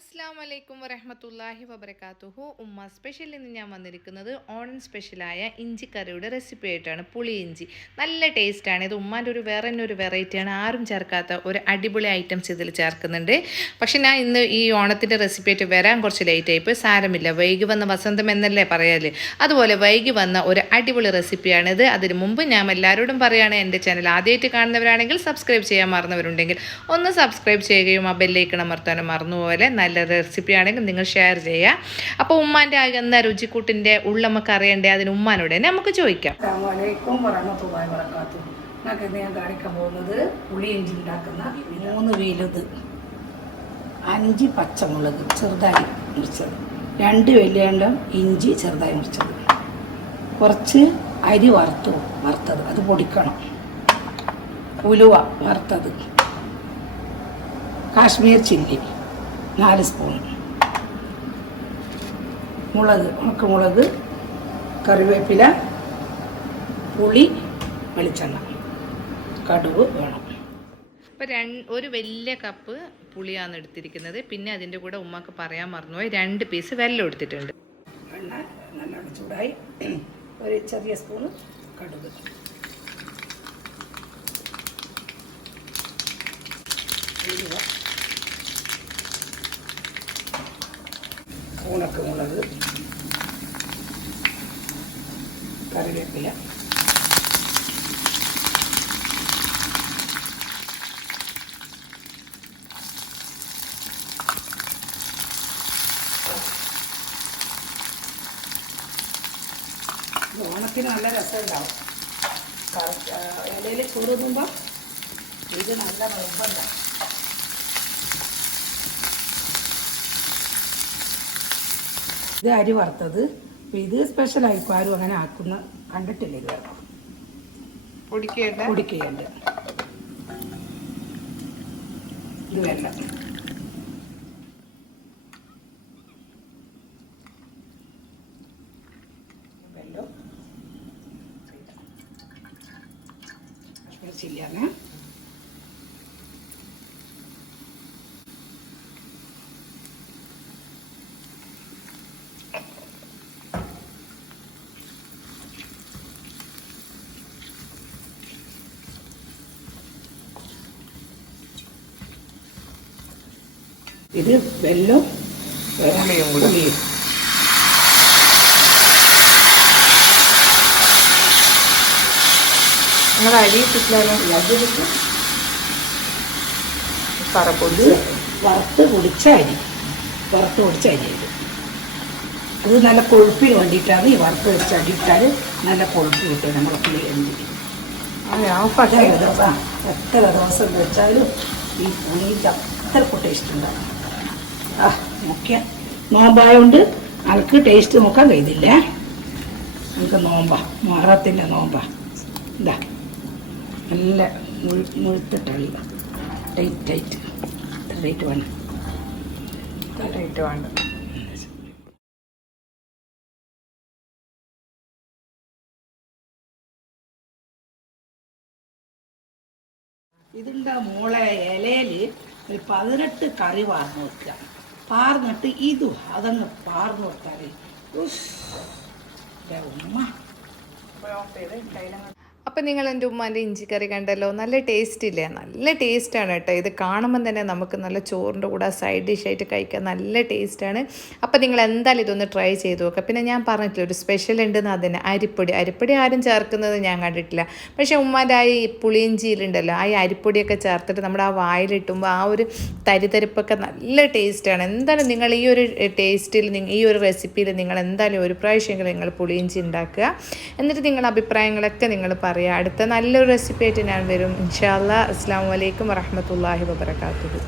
അസ്സലാമലൈക്കും വറഹ്മത്തുള്ളാഹി വബറകാതുഹു. ഉമ്മ സ്പെഷ്യൽ ഇന്ന് ഞാൻ വന്നിരിക്കുന്നത് ഓണം സ്പെഷ്യലായ ഇഞ്ചിക്കറിയുടെ റെസിപ്പി ആയിട്ടാണ്. പുളി ഇഞ്ചി നല്ല ടേസ്റ്റാണ്. ഇത് ഉമ്മാൻ്റെ ഒരു വേറെ തന്നെ ഒരു വെറൈറ്റിയാണ്. ആരും ചേർക്കാത്ത ഒരു അടിപൊളി ഐറ്റംസ് ഇതിൽ ചേർക്കുന്നുണ്ട്. പക്ഷെ ഞാൻ ഇന്ന് ഈ ഓണത്തിൻ്റെ റെസിപ്പി ആയിട്ട് വരാൻ കുറച്ച് ലേറ്റ് ആയിപ്പോൾ. സാരമില്ല, വൈകി വന്ന വസന്തം എന്നല്ലേ പറയാല്. അതുപോലെ വൈകി വന്ന ഒരു അടിപൊളി റെസിപ്പിയാണിത്. അതിന് മുമ്പ് ഞാൻ എല്ലാവരോടും പറയുകയാണ്, എൻ്റെ ചാനൽ ആദ്യമായിട്ട് കാണുന്നവരാണെങ്കിൽ സബ്സ്ക്രൈബ് ചെയ്യാൻ മറന്നവരുണ്ടെങ്കിൽ ഒന്ന് സബ്സ്ക്രൈബ് ചെയ്യുകയും ആ ബെല്ലൈക്കൺ അമർത്താനും മറന്നുപോലെ. നല്ല റെസിപ്പി ആണെങ്കിൽ നിങ്ങൾ ഷെയർ ചെയ്യുക. അപ്പോൾ ഉമ്മാൻ്റെ ആകുന്ന രുചിക്കൂട്ടിൻ്റെ ഉള്ളമൊക്കെ അറിയണ്ടേ, അതിന് ഉമ്മാനോട് തന്നെ നമുക്ക് ചോദിക്കാം. ഞാൻ കാണിക്കാൻ പോകുന്നത് പുളി ഇഞ്ചി ഉണ്ടാക്കുന്ന 3 വീലുത്, 5 പച്ചമുളക് ചെറുതായി മുറിച്ചത്, 2 വലിയ ഇഞ്ചി ചെറുതായി മുറിച്ചത്, കുറച്ച് അരി വറുത്തത് അത് പൊടിക്കണം, ഉലുവ വറുത്തത്, കാശ്മീർ ചില്ലി 4 സ്പൂൺ, ഉണക്കമുളക്, കറിവേപ്പില, പുളി, വെളിച്ചെണ്ണ, കടുക് വേണം. ഇപ്പം ഒരു വലിയ കപ്പ് പുളിയാണ് എടുത്തിരിക്കുന്നത്. പിന്നെ അതിൻ്റെ കൂടെ ഉമ്മക്ക് പറയാൻ മറന്നുപോയി 2 പീസ് വെല്ലം എടുത്തിട്ടുണ്ട്. എണ്ണ നല്ലോണം ചൂടായി, ഒരു ചെറിയ സ്പൂണ് കടുക്, ഉണക്കമുളക്, കറിവേപ്പില, ഓണത്തിന് നല്ല രസമുണ്ടാവും. ഇലയിൽ കുറുകുമ്പോൾ ഇത് നല്ല നിർബന്ധം. ഇത് അരി വറുത്തത്. ഇത് സ്പെഷ്യലായിരിക്കും, ആരും അങ്ങനെ ആക്കുന്ന കണ്ടിട്ടില്ല. ഇത് വേണം പൊടിക്കുകയല്ല. ഇത് വെള്ളം, കാശ്മീർ ചില്ലിയാണ്. ഇത് വെല്ലം പുളിയും. നിങ്ങൾ അരി ഇട്ടിട്ടില്ലാലോ? കറപ്പൊടി വറുത്ത് പൊടിച്ച അരി അത് നല്ല കൊഴുപ്പിന് വേണ്ടിയിട്ടാണ്. ഈ വറുത്ത് വെച്ച അരി ഇട്ടാൽ നല്ല കൊഴുപ്പ് കിട്ടും നമ്മളെ പുളി എഞ്ചി. എത്ര ദിവസം വെച്ചാലും ഈ പുളിൻ്റെ അത്രക്ക് ടേസ്റ്റ് ഉണ്ടാകും. മുഖ്യ നോമ്പായതുകൊണ്ട് ആൾക്ക് ടേസ്റ്റ് നോക്കാൻ കഴിയുന്നില്ല. നമുക്ക് മുഹറത്തിൻ്റെ നോമ്പാ. ഇതാ നല്ല മുഴുത്തിട്ടളി, ടൈറ്റ് വേണം. ഇതിൻ്റെ മോളെ ഇലയിൽ ഒരു 18 കറി വാർന്ന് വെക്കുക. പാർന്നിട്ട് ഇതും അതങ്ങ് പാർന്ന് വെക്കാറ്. ഉമ്മ അപ്പം നിങ്ങൾ എൻ്റെ ഉമ്മാൻ്റെ ഇഞ്ചിക്കറി കണ്ടല്ലോ, നല്ല ടേസ്റ്റ് ഇല്ലേ? നല്ല ടേസ്റ്റാണ് കേട്ടോ. ഇത് കാണുമ്പം തന്നെ നമുക്ക് നല്ല ചോറിൻ്റെ കൂടെ സൈഡ് ഡിഷായിട്ട് കഴിക്കാൻ നല്ല ടേസ്റ്റാണ്. അപ്പം നിങ്ങൾ എന്തായാലും ഇതൊന്ന് ട്രൈ ചെയ്ത് നോക്കുക. പിന്നെ ഞാൻ പറഞ്ഞിട്ടില്ല, ഒരു സ്പെഷ്യൽ ഉണ്ടെന്ന്, അതിന് അരിപ്പൊടി ആരും ചേർക്കുന്നത് ഞാൻ കണ്ടിട്ടില്ല. പക്ഷേ ഉമ്മാൻ്റെ ആ ഈ പുളിയിഞ്ചിയിലുണ്ടല്ലോ, ആ ഈ അരിപ്പൊടിയൊക്കെ ചേർത്തിട്ട് നമ്മുടെ ആ വായിലിട്ടുമ്പോൾ ആ ഒരു തരിതരിപ്പൊക്കെ നല്ല ടേസ്റ്റാണ്. എന്തായാലും നിങ്ങൾ ഈ ഒരു ടേസ്റ്റിൽ, ഈ ഒരു റെസിപ്പിയിൽ നിങ്ങൾ എന്തായാലും ഒരു പ്രാവശ്യമെങ്കിലും നിങ്ങൾ പുളിയിഞ്ചി ഉണ്ടാക്കുക. എന്നിട്ട് നിങ്ങളുടെ അഭിപ്രായങ്ങളൊക്കെ നിങ്ങൾ പറയുക. അടുത്ത നല്ലൊരു റെസിപ്പി ആയിട്ട് ഞാൻ വരും ഇൻഷാ അല്ലാഹ്. അസ്സലാമു അലൈക്കും വറഹ്മത്തുള്ളാഹി വബറകാതുഹു.